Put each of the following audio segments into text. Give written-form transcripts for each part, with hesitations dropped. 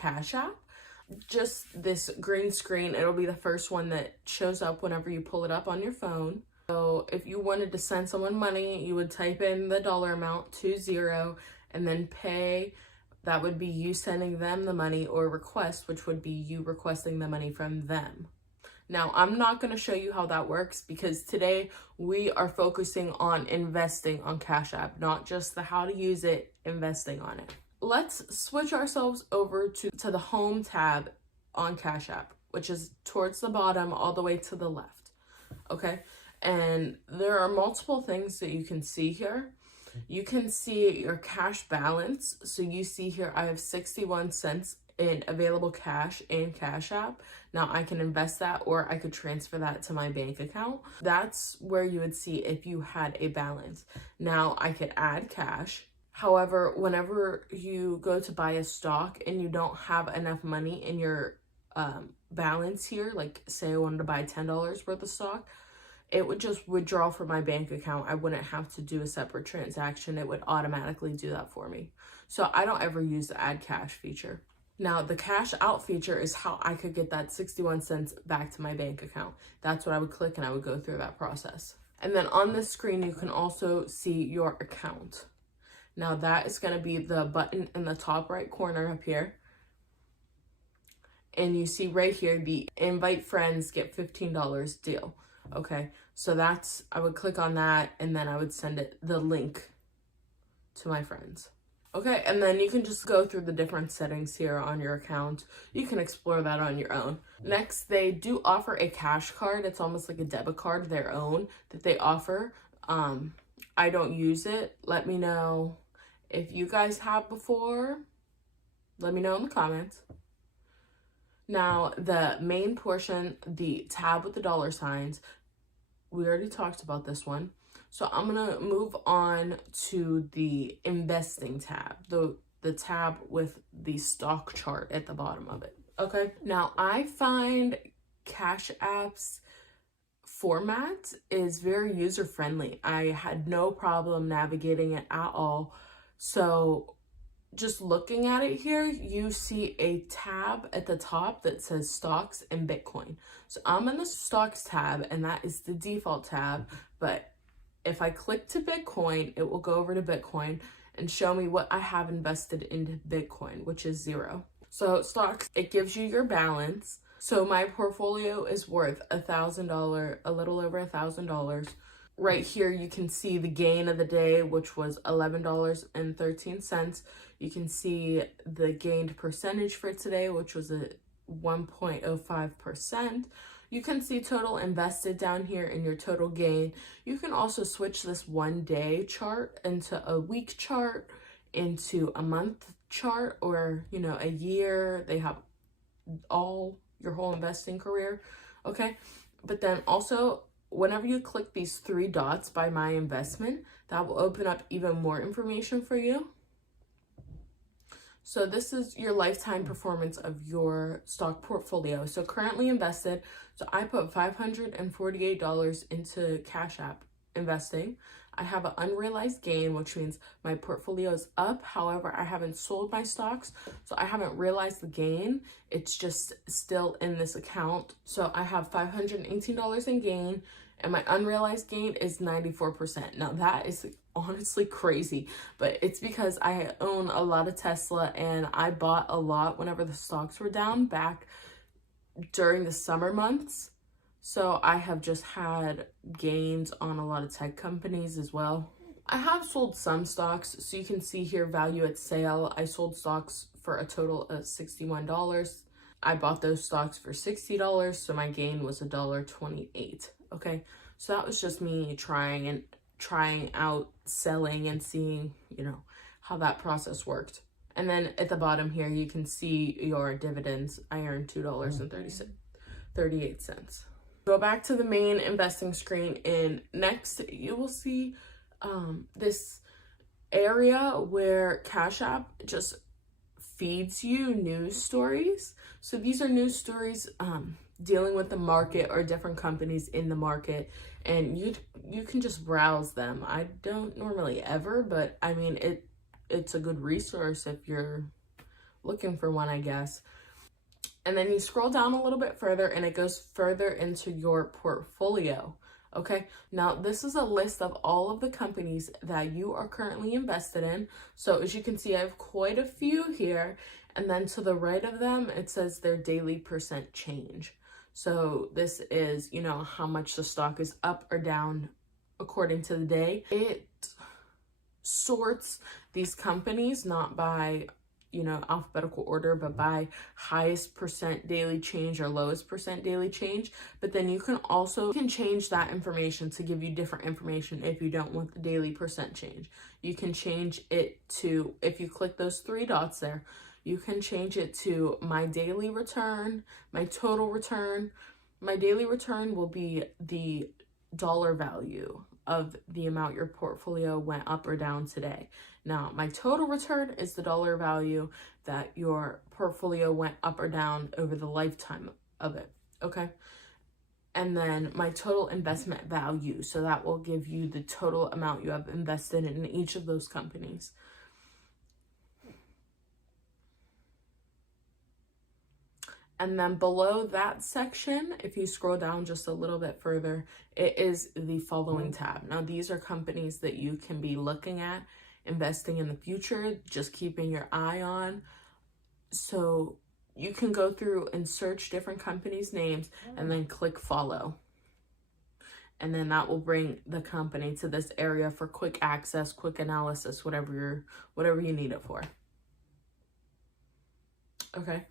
Cash App. Just this green screen, it'll be the first one that shows up whenever you pull it up on your phone. So if you wanted to send someone money, you would type in the dollar amount 20 and then pay. That would be you sending them the money, or request, which would be you requesting the money from them. Now, I'm not going to show you how that works because today we are focusing on investing on Cash App, not just the how to use it, investing on it. Let's switch ourselves over to the home tab on Cash App, which is towards the bottom all the way to the left. Okay, and there are multiple things that you can see here. You can see your cash balance. So you see here I have 61 cents in available cash in Cash App. Now I can invest that, or I could transfer that to my bank account. That's where you would see if you had a balance. Now I could add cash. However, whenever you go to buy a stock and you don't have enough money in your balance here, like say I wanted to buy $10 worth of stock, it would just withdraw from my bank account. I wouldn't have to do a separate transaction. It would automatically do that for me. So I don't ever use the add cash feature. Now, the cash out feature is how I could get that 61 cents back to my bank account. That's what I would click, and I would go through that process. And then on this screen, you can also see your account. Now, that is going to be the button in the top right corner up here. And you see right here, the invite friends, get $15 deal. Okay, so that's, I would click on that, and then I would send it the link to my friends. Okay, and then you can just go through the different settings here on your account. You can explore that on your own. Next, they do offer a cash card. It's almost like a debit card, their own, that they offer. I don't use it. Let me know if you guys have before. Let me know in the comments. Now, the main portion, the tab with the dollar signs, we already talked about this one. So I'm going to move on to the investing tab, the tab with the stock chart at the bottom of it. Okay, now I find Cash App's format is very user-friendly. I had no problem navigating it at all. So just looking at it here, you see a tab at the top that says stocks and Bitcoin. So I'm in the stocks tab, and that is the default tab, but if I click to Bitcoin, it will go over to Bitcoin and show me what I have invested into Bitcoin, which is 0. So stocks, it gives you your balance. So my portfolio is worth $1,000, a little over $1,000. Right here, you can see the gain of the day, which was $11.13. You can see the gained percentage for today, which was a 1.05%. You can see total invested down here in your total gain. You can also switch this 1 day chart into a week chart, into a month chart, or, you know, a year. They have your whole investing career. Okay. But then also, whenever you click these 3 dots by my investment, that will open up even more information for you. So this is your lifetime performance of your stock portfolio. So currently invested, so I put $548 into Cash App investing. I have an unrealized gain, which means my portfolio is up. However, I haven't sold my stocks, so I haven't realized the gain. It's just still in this account. So I have $518 in gain, and my unrealized gain is 94%. Now that is honestly crazy, but it's because I own a lot of Tesla, and I bought a lot whenever the stocks were down back during the summer months. So I have just had gains on a lot of tech companies as well. I have sold some stocks, so you can see here value at sale. I sold stocks for a total of $61. I bought those stocks for $60, so my gain was $1.28. Okay, so that was just me trying out selling and seeing, you know, how that process worked. And then at the bottom here, you can see your dividends. I earned $2.38. Go back to the main investing screen, and next you will see this area where Cash App just feeds you news stories. So these are news stories dealing with the market or different companies in the market, and you can just browse them. I don't normally ever, but I mean it's a good resource if you're looking for one, I guess. And then you scroll down a little bit further and it goes further into your portfolio. Okay, now this is a list of all of the companies that you are currently invested in. So as you can see, I have quite a few here. And then to the right of them, it says their daily percent change. So this is, you know, how much the stock is up or down according to the day. It sorts these companies not by, you know, alphabetical order, but by highest percent daily change or lowest percent daily change. But then you can also change that information to give you different information if you don't want the daily percent change. You can change it to, if you click those three dots there, you can change it to my daily return, my total return. My daily return will be the dollar value of the amount your portfolio went up or down today. Now, my total return is the dollar value that your portfolio went up or down over the lifetime of it, okay? And then my total investment value, so that will give you the total amount you have invested in each of those companies. And then below that section, if you scroll down just a little bit further, it is the following tab. Now, these are companies that you can be looking at, investing in the future, just keeping your eye on. So you can go through and search different companies' names and then click follow. And then that will bring the company to this area for quick access, quick analysis, whatever you need it for. Okay.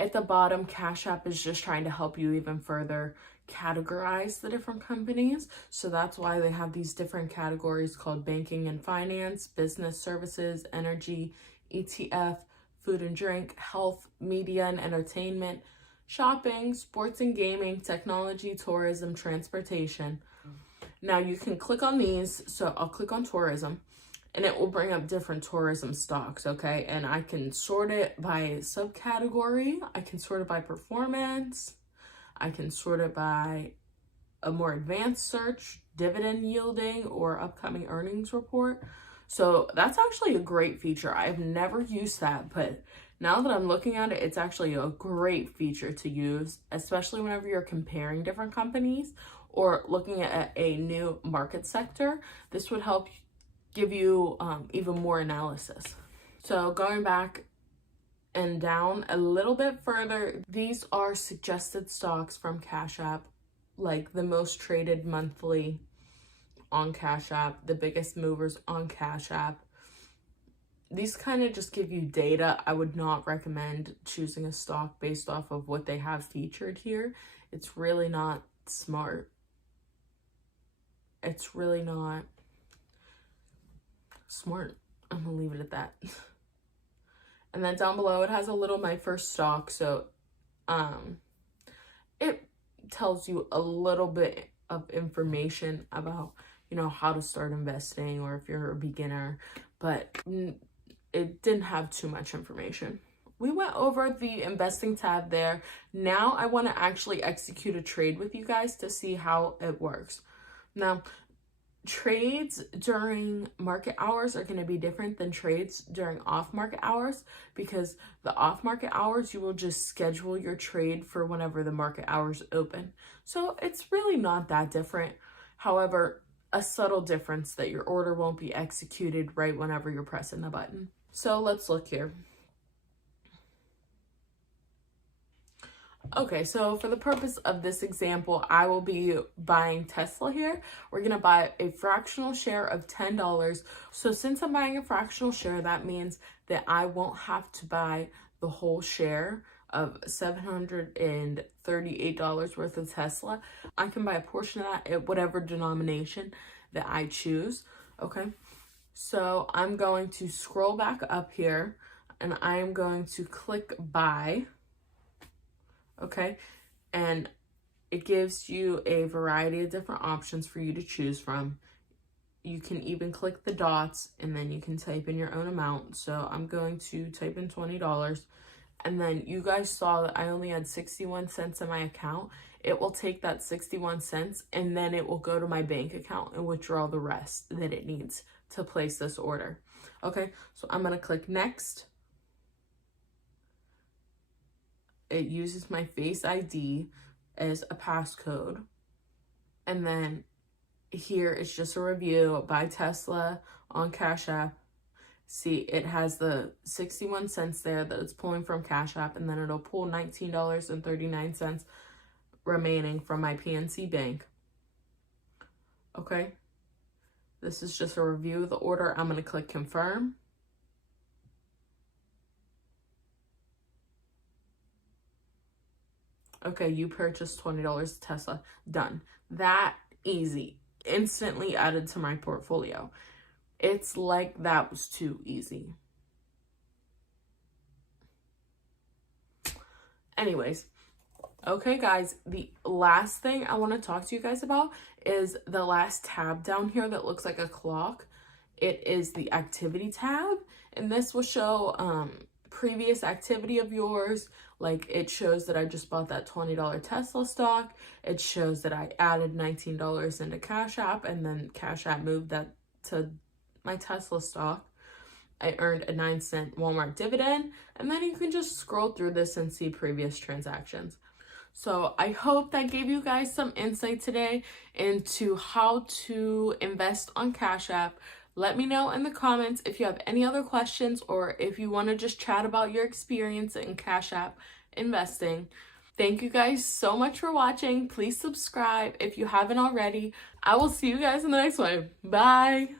At the bottom, Cash App is just trying to help you even further categorize the different companies. So that's why they have these different categories called banking and finance, business services, energy, ETF, food and drink, health, media and entertainment, shopping, sports and gaming, technology, tourism, transportation. Now you can click on these. So I'll click on tourism. And it will bring up different tourism stocks, okay? And I can sort it by subcategory. I can sort it by performance. I can sort it by a more advanced search, dividend yielding, or upcoming earnings report. So that's actually a great feature. I've never used that, but now that I'm looking at it, it's actually a great feature to use, especially whenever you're comparing different companies or looking at a new market sector. This would help give you even more analysis. So going back and down a little bit further, these are suggested stocks from Cash App, like the most traded monthly on Cash App, the biggest movers on Cash App. These kind of just give you data. I would not recommend choosing a stock based off of what they have featured here. It's really not smart. It's really not smart. I'm gonna leave it at that. And then down below it has a little my first stock, so it tells you a little bit of information about, you know, how to start investing or if you're a beginner, but it didn't have too much information. We went over the investing tab there. Now I want to actually execute a trade with you guys to see how it works. Now, trades during market hours are going to be different than trades during off-market hours, because the off-market hours, you will just schedule your trade for whenever the market hours open. So it's really not that different. However, a subtle difference that your order won't be executed right whenever you're pressing the button. So let's look here. Okay, so for the purpose of this example, I will be buying Tesla here. We're going to buy a fractional share of $10. So since I'm buying a fractional share, that means that I won't have to buy the whole share of $738 worth of Tesla. I can buy a portion of that at whatever denomination that I choose, okay? So I'm going to scroll back up here and I am going to click buy. Okay, and it gives you a variety of different options for you to choose from. You can even click the dots and then you can type in your own amount. So I'm going to type in $20, and then you guys saw that I only had 61 cents in my account. It will take that 61 cents and then it will go to my bank account and withdraw the rest that it needs to place this order. Okay, so I'm going to click next. it uses my Face ID as a passcode. And then here it's just a review by Tesla on Cash App. See, it has the 61 cents there that it's pulling from Cash App, and then it'll pull $19.39 remaining from my PNC Bank. Okay, this is just a review of the order. I'm going to click confirm. Okay, you purchased $20 Tesla. Done. That easy. Instantly added to my portfolio. It's like that was too easy. Anyways, okay guys, the last thing I want to talk to you guys about is the last tab down here that looks like a clock. It is the activity tab, and this will show previous activity of yours. Like, it shows that I just bought that $20 Tesla stock. It shows that I added $19 into Cash App, and then Cash App moved that to my Tesla stock. I earned a 9-cent Walmart dividend, and then you can just scroll through this and see previous transactions. So I hope that gave you guys some insight today into how to invest on Cash App. Let me know in the comments if you have any other questions, or if you want to just chat about your experience in Cash App investing. Thank you guys so much for watching. Please subscribe if you haven't already. I will see you guys in the next one. Bye.